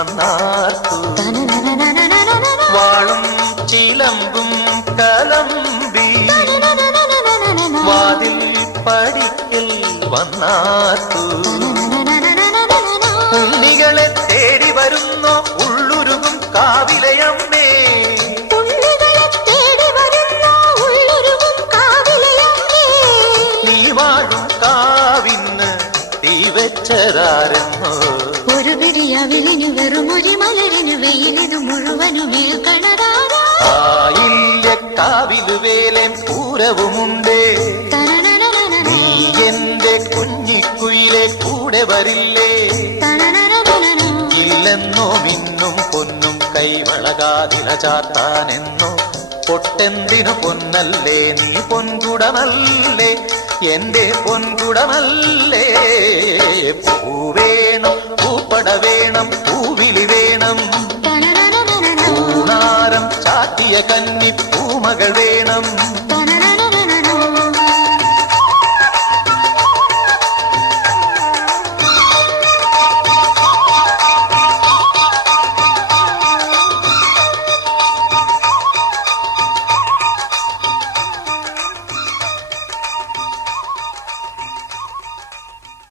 വന്നാർത്തു. വാളും ചിലമ്പും കലമ്പി വാതിൽ പടിക്കൽ വന്നാർത്തു. ഉണ്ണികളെ തേടി വരുന്നോ ഉള്ളുരുകും കാവിലയമ്മേ. നീ വാഴും കാവിന്ന് തീ വെച്ചതാരെന്നോ. ഒരു പിടിയവിലിനു വെറുമൊരു മലരിനു വെയിലിനു മുഴുവനും ഏൽക്കണതാരാ. കാവിലു വേലേം പൂരവുമുണ്ടേ. നീ എന്റെ കുഞ്ഞിക്കുയിലെ കൂടെ വരില്ലേ. ഇല്ലെന്നോ മിന്നും പൊന്നും കൈവളകാതില ചാത്താനെന്നോ. പൊട്ടെന്തിനു പൊന്നല്ലേ നീ പൊൻകുടമല്ലേ എന്റെ പൊൻകുടമല്ലേ. പൂവേണം പൂപ്പട വേണം പൂവിളി വേണം. പൂണാരം ചാത്തിയ കന്നി പൂമകൾ വേണം.